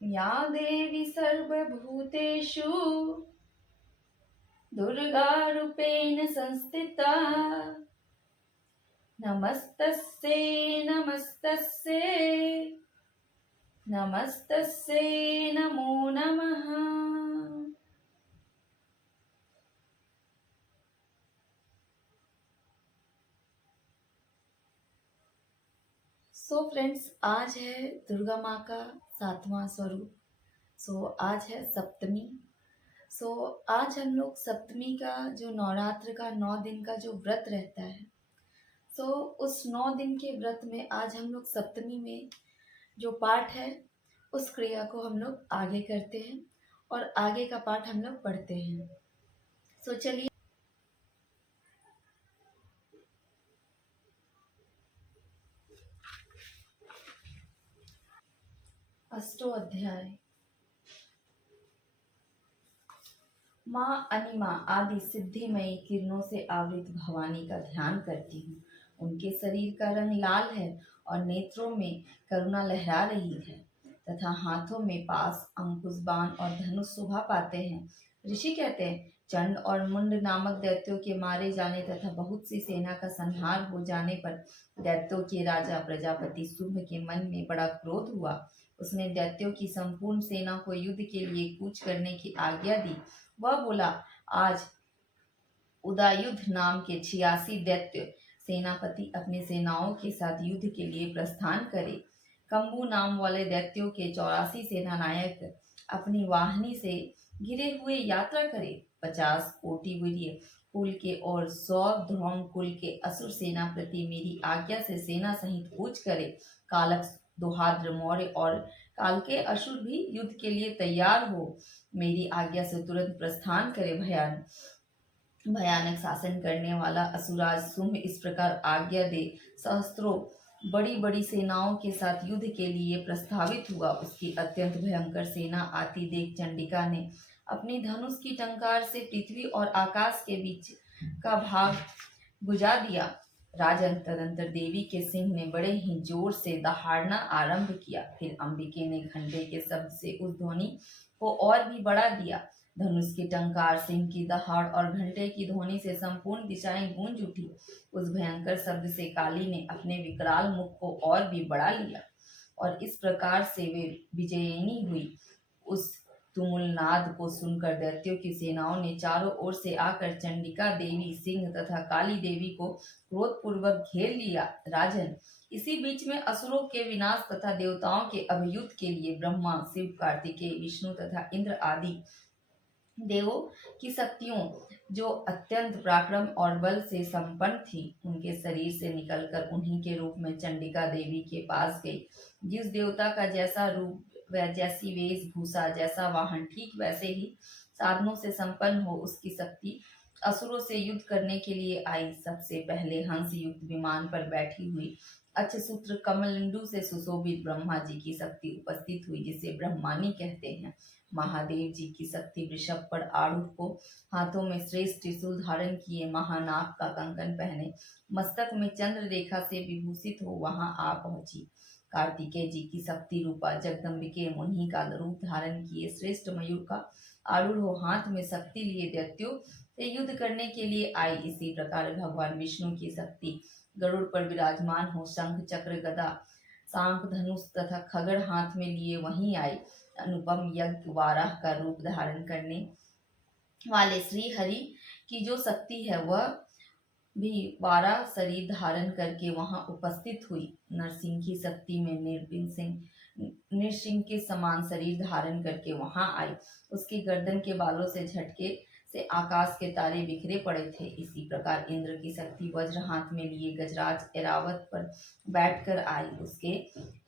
या देवी सर्वभूतेषु दुर्गारूपेण संस्थिता नमस्तस्यै नमस्तस्यै नमस्तस्यै नमो नमः। फ्रेंड्स, आज है दुर्गा माँ का 7वां स्वरूप। आज है सप्तमी। आज हम लोग सप्तमी का जो नवरात्र का 9 दिन का जो व्रत रहता है, उस 9 दिन के व्रत में आज हम लोग सप्तमी में जो पाठ है उस क्रिया को हम लोग आगे करते हैं और आगे का पाठ हम लोग पढ़ते हैं। चलिए, अष्टो अध्याय। माँ अनिमा आदि सिद्धिमयी किरणों से आवृत भवानी का ध्यान करती हूँ। उनके शरीर का रंग लाल है और नेत्रों में करुणा लहरा रही है तथा हाथों में पास, अंकुश, बाण और धनुष शोभा पाते हैं। ऋषि कहते हैं, चंड और मुंड नामक दैत्यों के मारे जाने तथा बहुत सी सेना का संहार हो जाने पर दैत्यों के राजा प्रजापति शुंभ के मन में बड़ा क्रोध हुआ। उसने दैत्यों की संपूर्ण सेना को युद्ध के लिए कूच करने की आज्ञा दी। वह बोला, आज उदयुद्ध नाम के 86 दैत्य सेनापति अपनी सेनाओं के साथ युद्ध के लिए प्रस्थान करे। कंबू नाम वाले दैत्यों के 84 सेना नायक अपनी वाहिनी से घिरे हुए यात्रा करे। 50 कोटि वीर्य कुल के और 100 ध्रुव कुल के असुर सेना प्रति मेरी आज्ञा से सेना सहित कूच करे। कालक, दोहाद्र, मौर्य और काल के असुर भी युद्ध के लिए तैयार हो मेरी आज्ञा से तुरंत प्रस्थान करे। भयानक शासन करने वाला असुराज शुंभ इस प्रकार आज्ञा दे सहस्त्रों बड़ी बड़ी सेनाओं के साथ युद्ध के लिए प्रस्तावित हुआ। उसकी अत्यंत भयंकर सेना आती देख चंडिका ने अपनी धनुष की टंकार से पृथ्वी और आकाश के बीच का भाग बुझा दिया। राजन, तदंतर देवी के सिंह ने बड़े ही जोर से दहाड़ना आरंभ किया। फिर अंबिके ने घंटे के शब्द से उस ध्वनि को और भी बढ़ा दिया। धनुष की टंकार, सिंह की दहाड़ और घंटे की ध्वनि से संपूर्ण दिशाएं गूंज उठी। उस भयंकर शब्द से काली ने अपने विकराल मुख को और भी बढ़ा लिया और इस प्रकार से वे विजयिनी हुई। उस तुमुल नाद को सुनकर दैत्यों की सेनाओं ने चारों ओर से आकर चंडिका देवी, सिंह तथा काली देवी को क्रोधपूर्वक घेर लिया। राजन, इसी बीच में असुरों के विनाश तथा देवताओं के अभयुद्ध के लिए ब्रह्मा, शिव, कार्तिकेय, विष्णु तथा इंद्र आदि देवों की शक्तियों जो अत्यंत पराक्रम और बल से संपन्न थी, उनके शरीर से निकलकर उन्हीं के रूप में चंडिका देवी के पास गई। जिस देवता का जैसा रूप, वह जैसी वेशभूषा, जैसा वाहन, ठीक वैसे ही साधनों से संपन्न हो उसकी शक्ति असुरों से युद्ध करने के लिए आई। सबसे पहले हंस युक्त विमान पर बैठी हुई अक्षसूत्र कमलंडू से सुशोभित ब्रह्मा जी की शक्ति उपस्थित हुई, जिसे ब्रह्मानी कहते हैं। महादेव जी की शक्ति वृषभ पर आरूढ़ को हाथों में श्रेष्ठ त्रिशूल धारण किए, महानाग का कंकन पहने, मस्तक में चंद्र रेखा से विभूषित हो वहां आ पहुंची। कार्तिकेय जी की शक्ति रूपा जगदम्बिके मुनि का रूप धारण किए, श्रेष्ठ मयूर का आरूढ़ हो हाथ में शक्ति लिए दैत्यों से युद्ध करने के लिए आई। इसी प्रकार भगवान विष्णु की शक्ति गरुड़ पर विराजमान हो शंख, चक्र, गदा, सांख, धनुष तथा खगड़ हाथ में लिए वहीं आई। अनुपम यज्ञ वाराह का रूप धारण करने वाले श्री हरि की जो शक्ति है वह भी वाराह शरीर धारण करके वहां उपस्थित हुई। नरसिंह की शक्ति में नृसिंह के समान शरीर धारण करके वहां आई। उसकी गर्दन के बालों से झटके से आकाश के तारे बिखरे पड़े थे। इसी प्रकार इंद्र की शक्ति वज्र हाथ में लिए गजराज ऐरावत पर बैठकर आई। उसके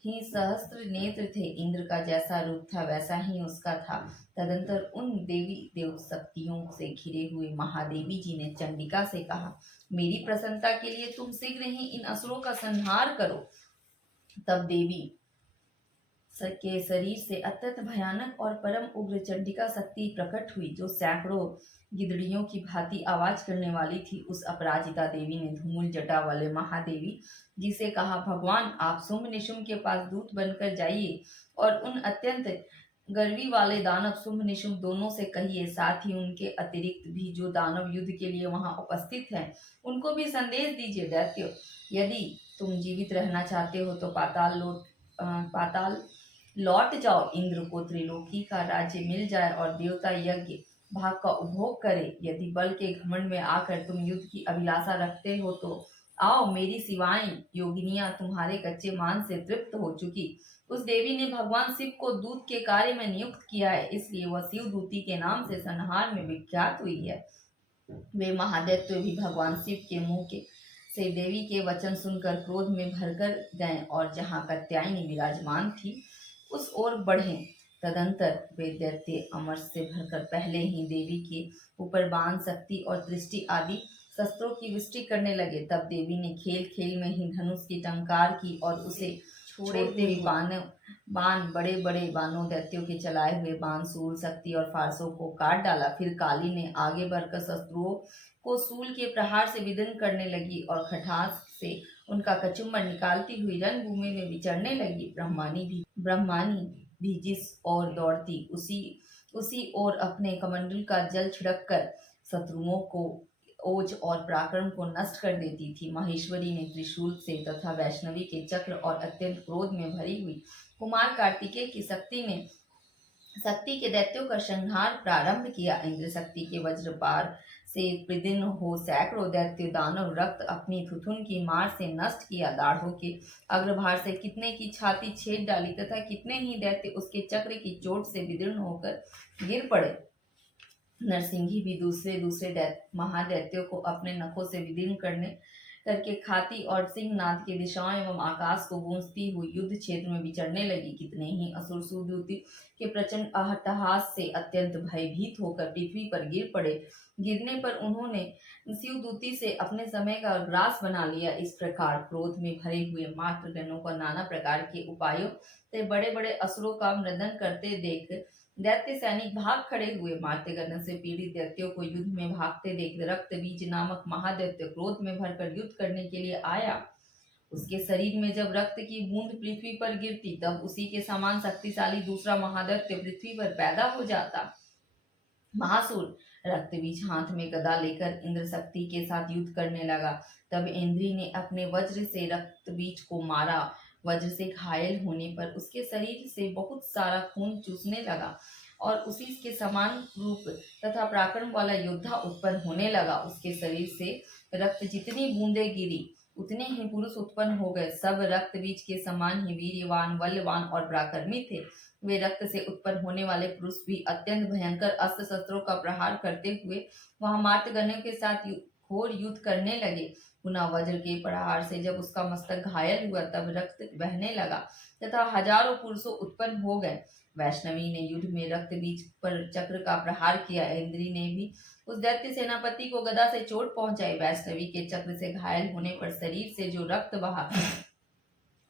ही सहस्त्र नेत्र थे। इंद्र का जैसा रूप था वैसा ही उसका था। तदंतर उन देवी देव शक्तियों से घिरे हुए महादेवी जी ने चंडिका से कहा, मेरी प्रसन्नता के लिए तुम शीघ्र ही इन असुरों का संहार करो। तब देवी के शरीर से अत्यंत भयानक और परम उग्र चंडिका शक्ति प्रकट हुई, जो सैकड़ों गिदड़ियों की भांति आवाज करने वाली थी। उस अपराजिता देवी ने धूल जटा वाले महादेवी जी से कहा, भगवान आप शुंभ निशुंभ के पास दूत बनकर जाइए और उन अत्यंत गर्वी वाले दानव शुंभ निशुंभ दोनों से कहिए, साथ ही उनके अतिरिक्त भी जो दानव युद्ध के लिए वहां उपस्थित हैं उनको भी संदेश दीजिए। दैत्य, यदि तुम जीवित रहना चाहते हो तो पाताल लौट जाओ, इंद्र को त्रिलोकी का राज्य मिल जाए और देवता यज्ञ भाग का उपभोग करे। यदि बल के घमंड में आकर तुम युद्ध की अभिलाषा रखते हो तो आओ, मेरी सिवाएं योगिनियां तुम्हारे कच्चे मान से तृप्त हो चुकी। उस देवी ने भगवान शिव को दूत के कार्य में नियुक्त किया है, इसलिए वह शिव दूती के नाम से संहार में विख्यात हुई है। वे महादैत्य भी भगवान शिव के मुंह के से देवी के वचन सुनकर क्रोध में भरकर गए और जहाँ कात्यायनी विराजमान थी उस ओर बढ़े। तदंतर वे दैत्य अमर से भरकर पहले ही देवी के ऊपर बाण, शक्ति और दृष्टि आदि शस्त्रों की वृष्टि करने लगे। तब देवी ने खेल खेल में ही धनुष की टंकार की और उसे छोड़ते हुए बाण बड़े बड़े बाणों, दैत्यों के चलाए हुए बाण, सूल, शक्ति और फारसों को काट डाला। फिर काली ने आगे बढ़कर शत्रुओं को सूल के प्रहार से विदीर्ण करने लगी और खटास से उनका कचुम्बर निकालती हुई रणभूमि में विचरने लगी। ब्रह्मानी भी जिस ओर दौड़ती उसी ओर अपने कमंडल का जल छिड़क कर शत्रुओं को ओज और पराक्रम को नष्ट कर देती थी। महेश्वरी ने त्रिशूल से तथा वैष्णवी के चक्र और अत्यंत क्रोध में भरी हुई कुमार कार्तिकेय की शक्ति के दैत्यों का संहार प्रारंभ किया। इंद्र शक्ति के वज्रपात से विदीर्ण हो सैकड़ों दैत्य दानव रक्त अपनी थुथुन की मार से नष्ट किया। दाढ़ों के अग्रभाग से कितने की छाती छेद डाली तथा कितने ही दैत्य उसके चक्र की चोट से विदीर्ण होकर गिर पड़े। नरसिंही भी दूसरे महादैत्यों को अपने नखों से विदीर्ण करके खाती और सिंहनाद की दिशाओं एवं आकाश को गूंजती हुई युद्ध क्षेत्र में विचरने लगी। कितने ही असुर शिवदूती के प्रचंड अट्टहास से अत्यंत भयभीत होकर पृथ्वी पर गिर पड़े। गिरने पर उन्होंने शिवदूती से अपने समय का ग्रास बना लिया। इस प्रकार क्रोध में भरे हुए मातृगणों को नाना प्रकार के उपायों से बड़े बड़े असुरों का मृदन करते देख दैत्य सैनिक भाग खड़े हुए। मातृगण से पीड़ित दैत्यों को युद्ध में भागते देख रक्त बीज नामक महादैत्य क्रोध में भरकर युद्ध करने के लिए आया। उसके शरीर में जब रक्त की बूंद पृथ्वी पर गिरती तब उसी के समान शक्तिशाली दूसरा महादैत्य पृथ्वी पर पैदा हो जाता। महासुर रक्त बीज हाथ में गदा लेकर इंद्र शक्ति के साथ युद्ध करने लगा। तब इंद्री ने अपने वज्र से रक्त बीज को मारा। वज्र से घायल होने पर उसके शरीर से बहुत सारा खून चूसने लगा और उसी के समान रूप तथा पराक्रम वाला योद्धा उत्पन्न होने लगा। उसके शरीर से रक्त जितनी बूंदें गिरी उतने ही पुरुष उत्पन्न हो गए। सब रक्त बीज के समान ही वीर्यवान, बलवान और पराक्रमी थे। वे रक्त से उत्पन्न होने वाले पुरुष भी अत्यंत भयंकर अस्त्र शस्त्रों का प्रहार करते हुए वहां मार्तगणों के साथ घोर युद्ध करने लगे। पुनः वज्र के प्रहार से जब उसका मस्तक घायल हुआ तब रक्त बहने लगा तथा हजारों पुरुषों उत्पन्न हो गए। वैष्णवी ने युद्ध में रक्त बीज पर चक्र का प्रहार किया। इंद्री ने भी उस दैत्य सेनापति को गदा से चोट पहुंचाई। वैष्णवी के चक्र से घायल होने पर शरीर से जो रक्त बहा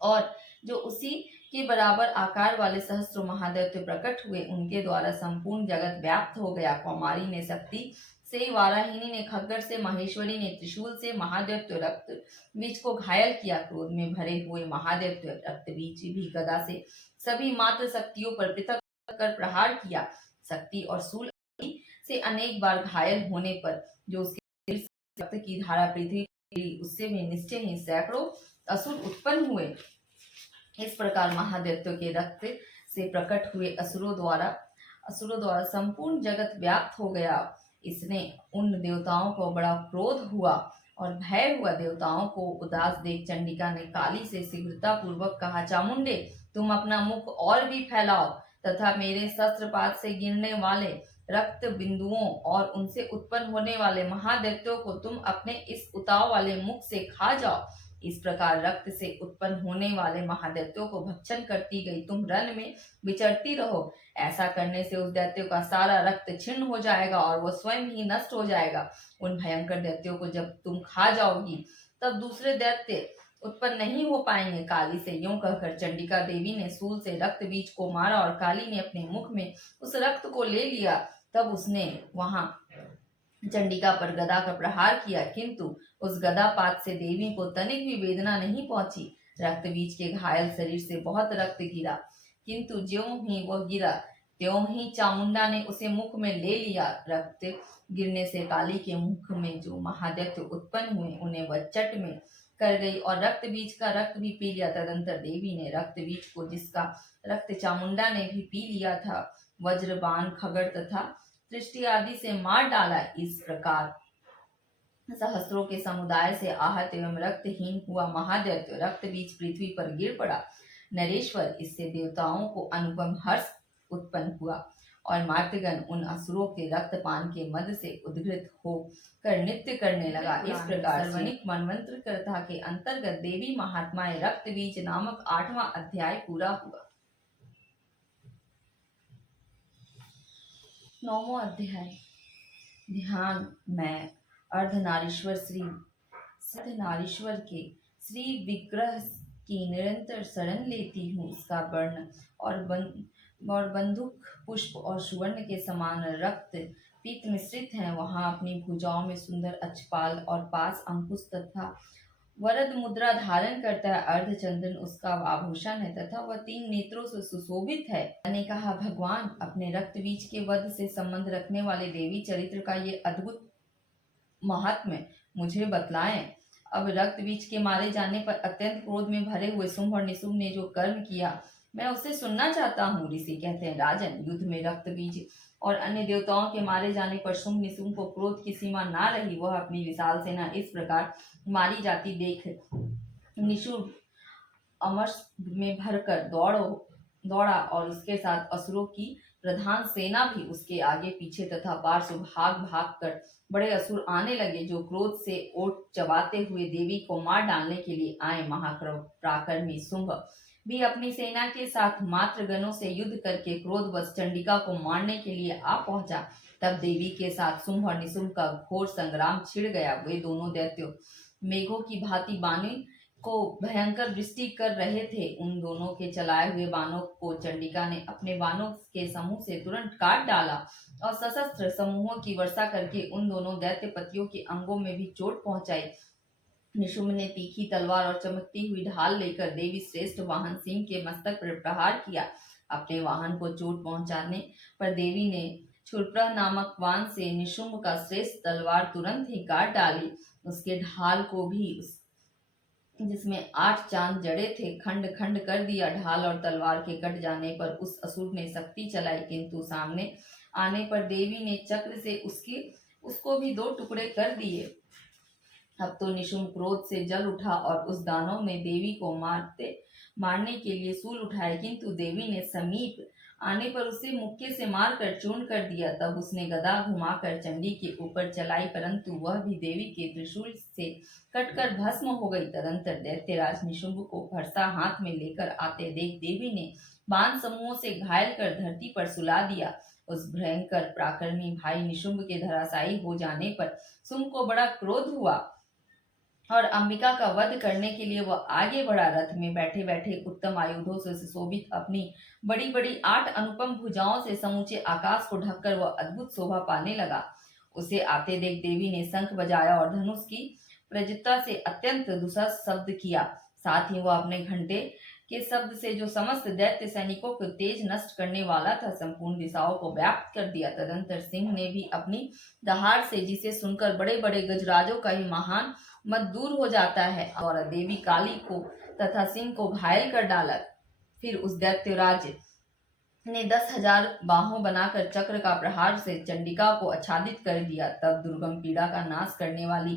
और जो उसी के बराबर आकार वाले सहस्त्रों महादैत्य प्रकट हुए, उनके द्वारा संपूर्ण जगत व्याप्त हो गया। कौमारी ने शक्ति से, वाराहिनी ने खग्गर से, महेश्वरी ने त्रिशूल से महादैत्य रक्त बीज को घायल किया। क्रोध में भरे हुए महादैत्य रक्त बीज भी गदा से सभी मात्र शक्तियों पर पृथक कर प्रहार किया। शक्ति और शूल से अनेक बार घायल होने पर जो उसके रक्त की धारा पृथ्वी उससे भी निश्चय ही सैकड़ों असुर उत्पन्न हुए। इस प्रकार महादैत्यों के रक्त से प्रकट हुए असुरों द्वारा संपूर्ण जगत व्याप्त हो गया। इसने उन देवताओं को बड़ा क्रोध हुआ और भय हुआ। देवताओं को उदास देख चंडिका ने काली से शीघ्रता पूर्वक कहा, चामुंडे तुम अपना मुख और भी फैलाओ तथा मेरे शस्त्रपात से गिरने वाले रक्त बिंदुओं और उनसे उत्पन्न होने वाले महादैत्यों को तुम अपने इस उताव वाले मुख से खा जाओ। इस प्रकार रक्त से उत्पन्न होने वाले महादैत्यों को भक्षण करती गई तुम रण में विचरती रहो। ऐसा करने से उस दैत्य का सारा रक्त छिन्न हो जाएगा और वह स्वयं ही नष्ट हो जाएगा। उन भयंकर दैत्यों को जब तुम खा जाओगी तब दूसरे दैत्य उत्पन्न नहीं हो पाएंगे काली से। यूं कहकर चंडिका देवी ने सूल से रक्त बीज को मारा और काली ने अपने मुख में उस रक्त को ले लिया। तब उसने वहां चंडिका पर गदा का प्रहार किया, किंतु उस गदा पात से देवी को तनिक भी वेदना नहीं पहुंची। रक्त बीज के घायल शरीर से बहुत रक्त गिरा, किंतु ज्यों ही वह गिरा त्यों ही चामुंडा ने उसे मुख में ले लिया। रक्त गिरने से काली के मुख में जो महादैत्य उत्पन्न हुए उन्हें वह चट में कर गई और रक्त बीज का रक्त भी पी लिया। तदंतर देवी ने रक्त बीज को, जिसका रक्त चामुंडा ने भी पी लिया था, वज्र बाण खगड़ तथा दृष्टि आदि से मार डाला। इस प्रकार सहस्त्रों के समुदाय से आहत एवं रक्तहीन हुआ महादैत्य रक्त बीज पृथ्वी पर गिर पड़ा। नरेश्वर, इससे देवताओं को अनुपम हर्ष उत्पन्न हुआ और मातृगण उन असुरों के रक्तपान के मद से उद्घृत होकर नृत्य करने लगा। इस प्रकार सर्वनिक मनवंत्र कथा के अंतर्गत देवी महात्माएं रक्त बीज नामक 8वां अध्याय पूरा हुआ। 9वां अध्याय ध्यान। मैं अर्धनारीश्वर के श्री विग्रह की निरंतर शरण लेती हूँ। उसका वर्ण और बंदूक पुष्प और सुवर्ण के समान रक्त पीत मिश्रित है। वहां अपनी भुजाओं में सुंदर अक्षपाल और पास अंकुश तथा वरद मुद्रा धारण करता है। अर्धचंदन उसका आभूषण है तथा वह 3 नेत्रों से सुशोभित है। मैंने कहा, भगवान, अपने रक्त बीज के वध से संबंध रखने वाले देवी चरित्र का ये अद्भुत महात्म्य मुझे बतलाएं। अब रक्त बीज के मारे जाने पर अत्यंत क्रोध में भरे हुए शुंभ और निशुंभ ने जो कर्म किया, मैं उसे सुनना चाहता हूँ। ऋषि कहते हैं, राजन, युद्ध में रक्त बीज और अन्य देवताओं के मारे जाने पर शुंभ निशुंभ को क्रोध की सीमा ना रही। वह अपनी विशाल सेना इस प्रकार मारी जाती देख निशुंभ अमरस में भरकर दौड़ा और उसके साथ असुरों की प्रधान सेना भी उसके आगे पीछे तथा पार्श्व भाग भाग कर बड़े असुर आने लगे, जो क्रोध से ओट चबाते हुए देवी को मार डालने के लिए आए। महापराक्रमी शुंभ भी अपनी सेना के साथ मात्र गणों से युद्ध करके क्रोधवश चंडिका को मारने के लिए आ पहुंचा। तब देवी के साथ शुंभ और निशुंभ का घोर संग्राम छिड़ गया। वे दोनों दैत्य मेघों की भांति बाणी को भयंकर वृष्टि कर रहे थे। उन दोनों के चलाए हुए बाणों को चंडिका ने अपने बाणों के समूह से तुरंत काट डाला और सशस्त्र समूहों की वर्षा करके उन दोनों दैत्यपतियों के अंगों में भी चोट पहुंचाई। निशुंभ ने तीखी तलवार और चमकती हुई ढाल लेकर देवी श्रेष्ठ वाहन सिंह के मस्तक पर प्रहार किया। अपने वाहन को चोट पहुंचाने पर देवी ने क्षुरप्रह नामक वाहन से निशुंभ का श्रेष्ठ तलवार तुरंत ही काट डाली। उसके ढाल को भी, जिसमें 8 चांद जड़े थे, खंड खंड कर दिया। ढाल और तलवार के कट जाने पर उस असुर ने शक्ति चलाई, किंतु सामने आने पर देवी ने चक्र से उसको भी 2 टुकड़े कर दिए। अब तो निशुंभ क्रोध से जल उठा और उस दानव ने देवी को मारने के लिए सूल उठाए, किंतु देवी ने समीप आने पर उसे मुक्के से मारकर चूर्ण कर दिया। तब उसने गदा घुमाकर चंडी के ऊपर चलाई, परंतु वह भी देवी के त्रिशूल से कटकर भस्म हो गई। तदंतर दैत्यराज निशुंभ को फरसा हाथ में लेकर आते देख देवी ने बाण समूहों से घायल कर धरती पर सुला दिया। उस भयंकर पराक्रमी भाई निशुंभ के धराशायी हो जाने पर शुंभ को बड़ा क्रोध हुआ और अंबिका का वध करने के लिए वह आगे बढ़ा। रथ में बैठे बैठे उत्तम आयुधों से सुशोभित अपनी बड़ी बड़ी 8 अनुपम भुजाओं से समूचे आकाश को ढककर वह अद्भुत शोभा पाने लगा। उसे आते देख देवी ने शंख बजाया और धनुष की प्रजिता से अत्यंत दुस्सह शब्द किया। साथ ही वह अपने घंटे के शब्द से जो समस्त दैत्य सैनिकों को तेज नष्ट करने वाला था, संपूर्ण दिशाओं को व्याप्त कर दिया। तदंतर सिंह ने भी अपनी दहाड़ से, जिसे सुनकर बड़े बड़े गजराजों का ही महान मत दूर हो जाता है, और देवी काली को तथा सिंह को घायल कर डाला। फिर उस दैत्यराज ने 10,000 बाहों बनाकर चक्र का प्रहार से चंडिका को आच्छादित कर दिया। तब दुर्गम पीड़ा का नाश करने वाली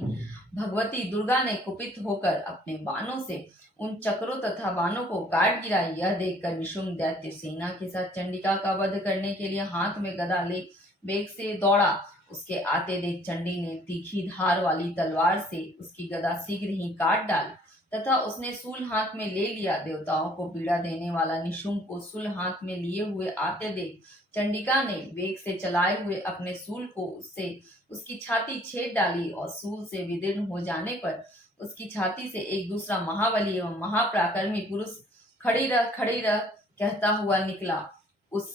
भगवती दुर्गा ने कुपित होकर अपने बाणों से उन चक्रों तथा बाणों को काट गिराई। यह देखकर निशुंभ दैत्य सेना के साथ चंडिका का वध करने के लिए हाथ में गदा ले वेग से दौड़ा। उसके आते देख चंडी ने तीखी धार वाली तलवार से उसकी गदा शीघ्र ही काट डाली तथा उसने सूल हाथ में ले लिया। देवताओं को पीड़ा देने वाला निशुंभ को सूल हाथ में लिए हुए आते देख चंडिका ने वेग से चलाए हुए अपने सूल को उससे उसकी छाती छेद डाली और सूल से विदीर्ण हो जाने पर उसकी छाती से एक दूसरा महाबली एवं महापराक्रमी पुरुष खड़ी रह कहता हुआ निकला। उस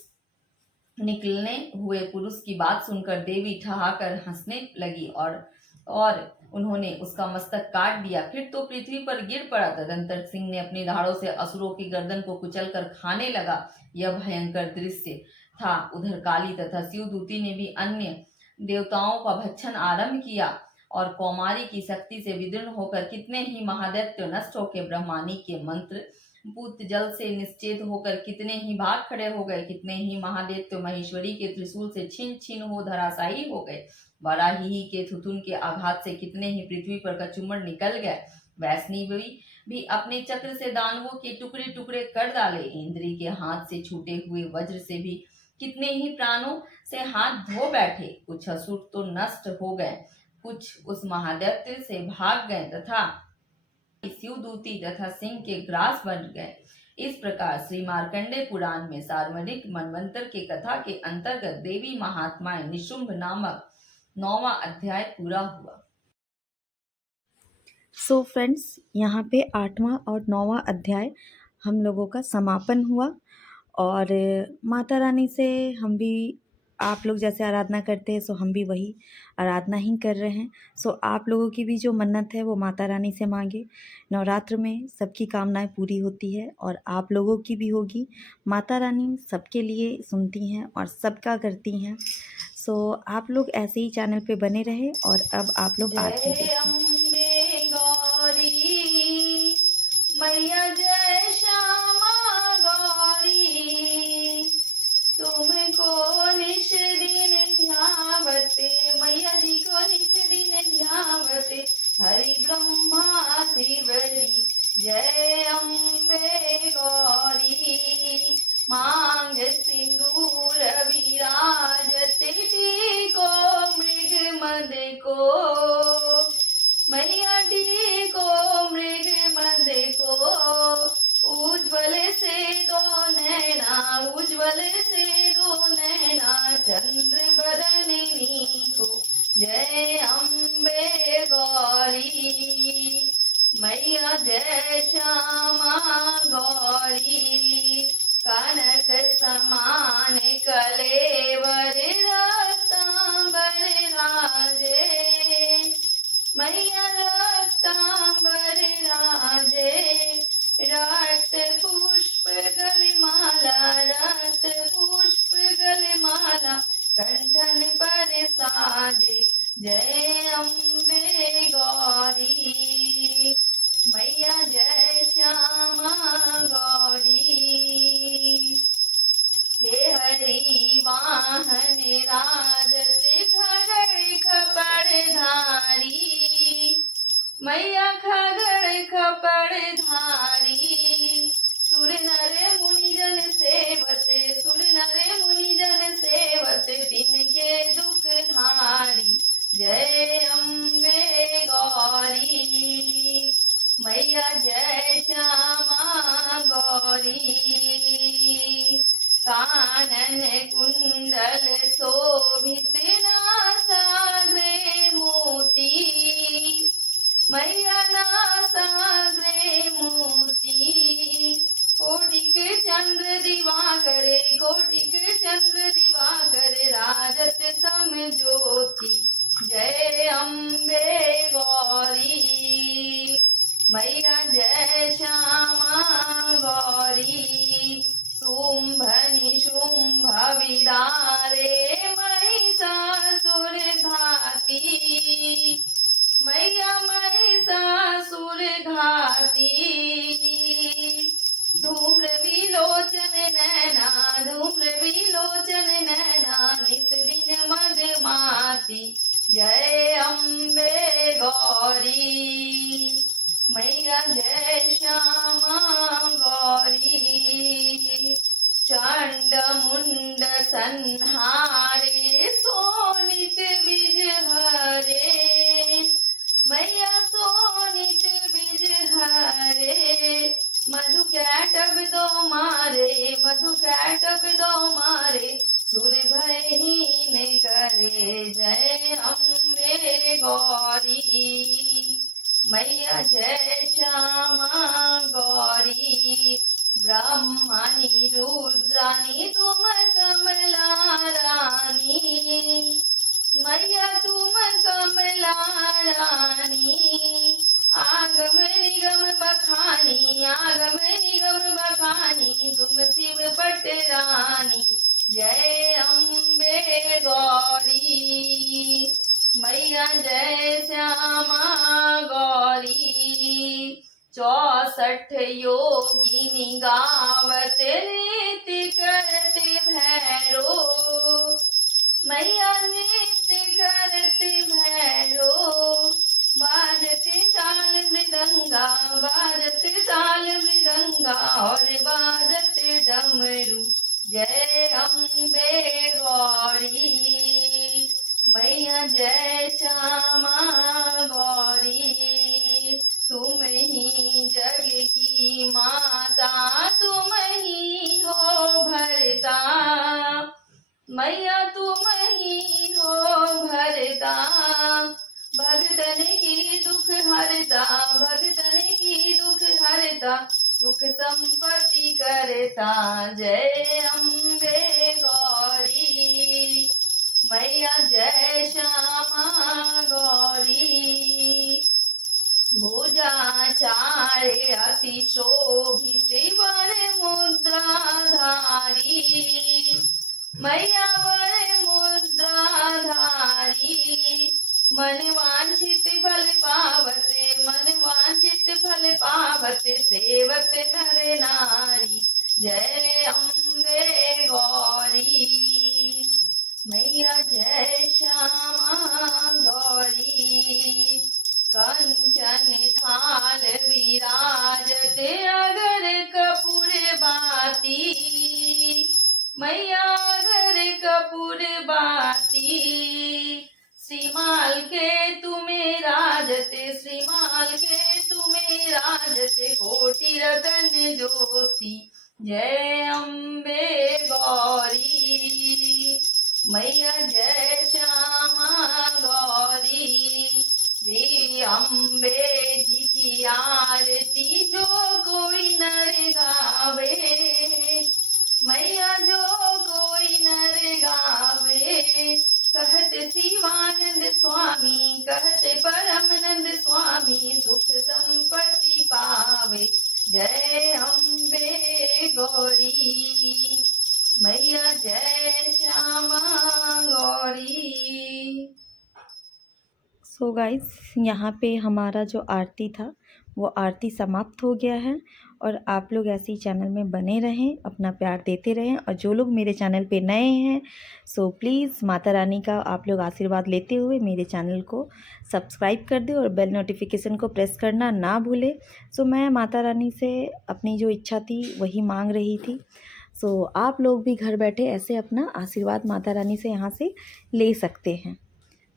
निकलने हुए पुरुष की बात सुनकर देवी ठहाकर हंसने लगी और उन्होंने उसका मस्तक काट दिया। फिर तो पृथ्वी पर गिर पड़ा। तदंतर सिंह ने अपनी धाड़ों से असुरों की गर्दन को कुचलकर खाने लगा। यह भयंकर दृश्य था। उधर काली तथा शिवदूती ने भी अन्य देवताओं का भक्षण आरंभ किया और कौमारी की शक्ति से विदीर्ण होकर कितने ही महादैत्य नष्ट होकर ब्रह्मानी के मंत्र पूत जल से निश्चेत होकर कितने ही भाग खड़े हो गए। कितने ही महादैत्य महेश्वरी के त्रिशूल से छिन छिन हो धराशायी हो गए। वराही के थुथुन के आघात से कितने ही पृथ्वी पर कचूमर निकल गए। वैष्णवी भी अपने चक्र से दानवों के टुकड़े टुकड़े कर डाले। इंद्री के हाथ से छूटे हुए वज्र से भी कितने ही प्राणों से हाथ धो बैठे। कुछ असुर तो नष्ट हो गए, कुछ उस महादैत्य से भाग गए तथा शिवदूती तथा सिंह के ग्रास बन गए। इस प्रकार श्री मार्कंडेय पुराण में सार्वरिक मनवंतर के कथा के अंतर्गत देवी महात्माएं निशुंभ नामक 9वां अध्याय पूरा हुआ। सो फ्रेंड्स, यहाँ पे 8वां और 9वां अध्याय हम लोगों का समापन हुआ। और माता रानी से हम भी, आप लोग जैसे आराधना करते हैं सो हम भी वही आराधना ही कर रहे हैं। सो आप लोगों की भी जो मन्नत है वो माता रानी से मांगे। नवरात्र में सबकी कामनाएं पूरी होती है और आप लोगों की भी होगी। माता रानी सबके लिए सुनती हैं और सबका करती हैं। सो आप लोग ऐसे ही चैनल पे बने रहे। और अब आप लोग आरती जय अम्बे गौरी मैया, जय श्यामा गौरी, तुमको निश दिन ध्यावते, मैया जी को निश दिन ध्यावते, हरि ब्रह्मा शिवरी। जय अम्बे गौरी मांग सिंदूर विराजते, टीको मृग मद को, मैया टीको मृग मद को, उज्ज्वल से दो नैना, उज्ज्वल से दो नैना, चंद्र बदनिनी को। जय अम्बे गौरी मैया, जय श्यामा गौरी, कनक समान कलेवर रक्तांबर राजे, मैया रक्तांबर राजे, रक्त पुष्प गलमाला, रक्त पुष्प गलमाला, कंठन पर साजे। जय अम्बे गौरी मैया, जय श्यामा गौरी, हे हरि वाहन राजत खगड़ खपड़ धारी, मैया खगड़ खपड़ धारी, सुर नर मुनिजन सेवत, सुर नर मुनिजन सेवत, तिनके दुख हारी। जय अम्बे गौरी मैया, जय श्यामा गौरी, कानन कुंडल शोभित नासाग्रे मोती, मैया नासाग्रे मोती, कोटिक चंद्र दिवाकर, कोटिक चंद्र दिवाकर, राजत सम ज्योति। जय अम्बे गौरी मैया, जय श्यामा गौरी, शुंभ निशुंभ विदारे महिषासुर घाती, मैया महिषासुर घाती, धूम्र विलोचन नैना, धूम्र विलोचन नैना, नित दिन मदमाती। जय अम्बे गौरी मैया, जय श्यामा गौरी, चंड मुंड संहारे सोनित बिज हरे, मैया सोनित बिज हरे, मधु कैटब दो मारे, मधु कैटब दो मारे, सुर भयहीन करे। जय अम्बे गौरी मैया जय श्यामा गौरी ब्रह्मणि रुद्राणी तुम कमला रानी मैया तुम कमला रानी आगम निगम बखानी आगम निगम बखानी तुम शिव पट रानी जय अम्बे गौरी मैया जय श्यामा गौरी 64 योगिनी गावत नृत्य करते भैरो मैया नृत्य करते भैरो बाजते ताल मृदंगा बाजते ताल मृदंगा और बाजते डमरू जय अम्बे गौरी मैया जय श्यामा गौरी तुम ही जग की माता तुम ही हो भरता मैया तुम ही हो भरता भगतन की दुख हरता भगतन की दुख हरता सुख संपत्ति करता जय अम्बे गौरी मैया जय श्यामा गौरी भुजाचार्य अति शोभित वर मुद्राधारी मैया वर मुद्राधारी मन वांछित फल पावते मन वांछित फल पावते सेवत नर नारी जय अम्बे गौरी मैया जय श्यामा गौरी कंचन थाल विराजत अगर कपूर बाती मैया अगर कपूर बाती श्रीमाल के तुम्हें राजते श्रीमाल के तुम्हें राजते कोटि रतन ज्योति जय अम्बे गौरी मैया जय श्यामा गौरी श्री अम्बे जी की आरती जो कोई नर गावे मैया जो कोई नर गावे कहत शिवानंद स्वामी कहत परमानंद स्वामी सुख संपत्ति पावे जय अम्बे गौरी मैया जय श्यामा गौरी। सो गाइस, यहाँ पे हमारा जो आरती था वो आरती समाप्त हो गया है। और आप लोग ऐसे ही चैनल में बने रहें, अपना प्यार देते रहें। और जो लोग मेरे चैनल पे नए हैं सो प्लीज़ माता रानी का आप लोग आशीर्वाद लेते हुए मेरे चैनल को सब्सक्राइब कर दें और बेल नोटिफिकेशन को प्रेस करना ना भूलें। सो मैं माता रानी से अपनी जो इच्छा थी वही मांग रही थी। सो आप लोग भी घर बैठे ऐसे अपना आशीर्वाद माता रानी से यहाँ से ले सकते हैं।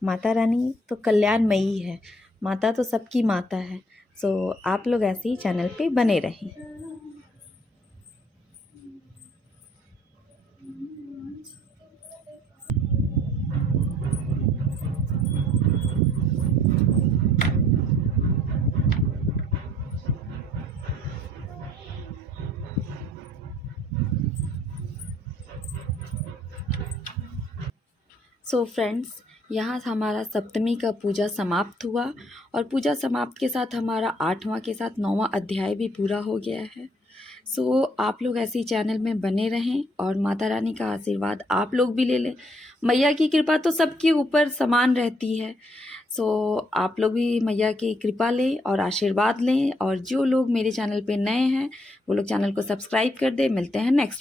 माता रानी तो कल्याणमयी है, माता तो सबकी माता है। सो आप लोग ऐसे ही चैनल पे बने रहें। सो फ्रेंड्स, यहाँ हमारा सप्तमी का पूजा समाप्त हुआ और पूजा समाप्त के साथ हमारा 8वां के साथ 9वां अध्याय भी पूरा हो गया है। सो आप लोग ऐसे ही चैनल में बने रहें और माता रानी का आशीर्वाद आप लोग भी ले लें। मैया की कृपा तो सबके ऊपर समान रहती है। सो आप लोग भी मैया की कृपा लें और आशीर्वाद लें। और जो लोग मेरे चैनल पे नए हैं वो लोग चैनल को सब्सक्राइब कर दें। मिलते हैं नेक्स्ट